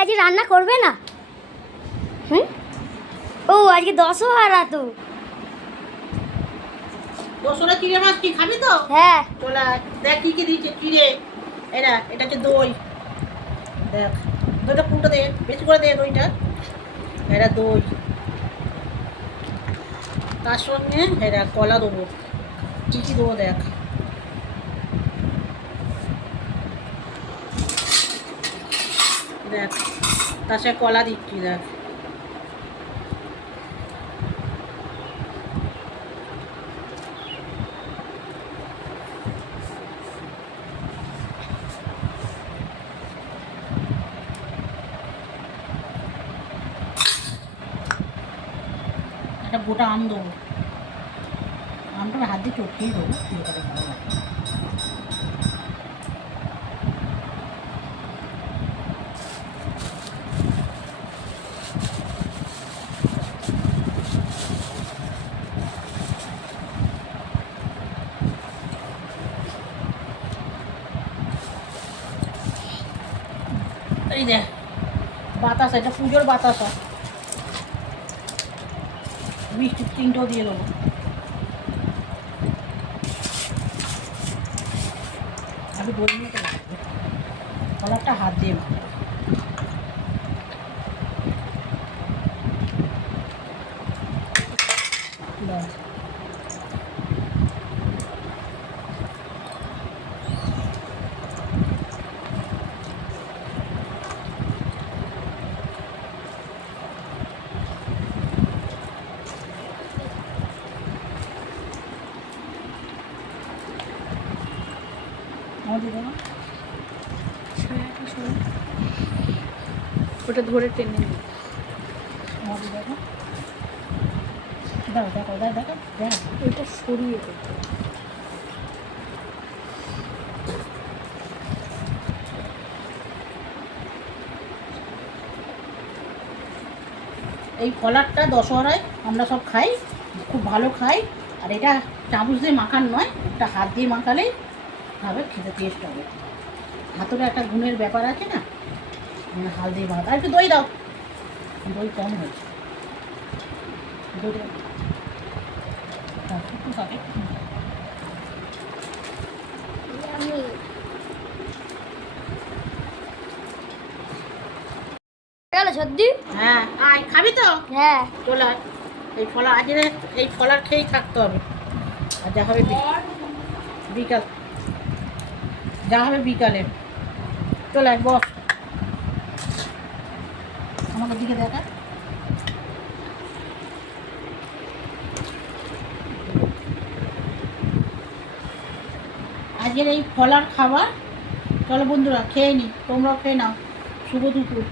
আজ রান্না করবে না? হুম, ও আজকে দশহরা তো। দশরা চিড়ে মাছ কি খাবি তো? হ্যাঁ। চলে আয়, দেখ কি কি দিয়েছে চিড়ে। এটা হচ্ছে দই। দেখ দইটা পুরোটা দে, বেশি করে দে দইটা। এটা দই, তার সঙ্গে কলা দেবো। কি কি দেবো দেখ। দেখ তার সঙ্গে কলা দিচ্ছি দেখ। একটা গোটা আম দেবো। আমটা হাত দিয়ে চটকিয়ে দেবো, খেতে ভালো লাগে। এই দেখ বাতাসা, এটা পুজোর বাতাসা। মিষ্টি তিনটেও দিয়ে দেবো। আমি দই নিতে লাগবে, কলারটা হাত দিয়ে মাখবো। ব্যাস। ওটা ধরে টেনে নিই। দেখো দেখো দেখো দেখো দেখ। ওইটা সরিয়ে দেবো। এই কলারটা দশহরায় আমরা সব খাই, খুব ভালো খাই। আর এটা চামচ দিয়ে মাখান নয়, এটা হাত দিয়ে মাখালেই হবে, খেতে টেস্ট হবে। হাতেরও একটা গুণের ব্যাপার আছে না, হাল দিয়ে ভাত। আর একটু দই দাও, দই কম হয়েছে। দইটা একটু থাকে। গেল সর্দি? হ্যাঁ আয়, খাবি তো? হ্যাঁ। চলে আয়। এই ফলা আজ এই ফলার খেয়েই থাকতে হবে। আর যা হবে বিকাল, যা হবে বিকালে। চলে আয়, বস আমাদের দিকে দেখা। আজকের এই ফলার খাবার। চলো বন্ধুরা খেয়ে নি, তোমরাও খেয়ে নাও। শুভ দুপুর।